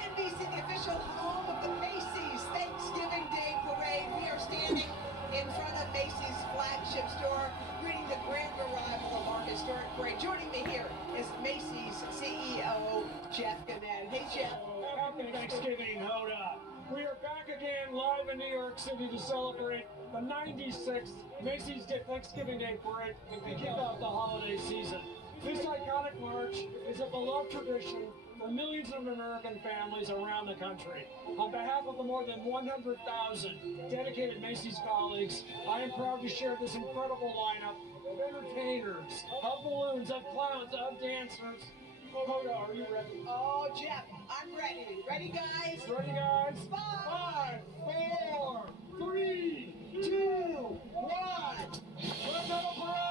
Washington, D.C., the official home of the Macy's Thanksgiving Day Parade. We are standing in front of Macy's flagship store, greeting the grand arrival of our historic parade. Joining me here is Macy's CEO, Jeff Gannett. Hey, Jeff. Happy Thanksgiving, Hoda. We are back again live in New York City to celebrate the 96th Macy's Thanksgiving Day Parade and kick off the holiday season. This iconic march is a beloved tradition for millions of American families around the country. On behalf of the more than 100,000 dedicated Macy's colleagues, I am proud to share this incredible lineup of entertainers, of balloons, of clowns, of dancers. Hoda, are you ready? Oh, Jeff, I'm ready. Ready, guys? Ready, guys? 5, 4, 3, 2, 1. Let's have a parade!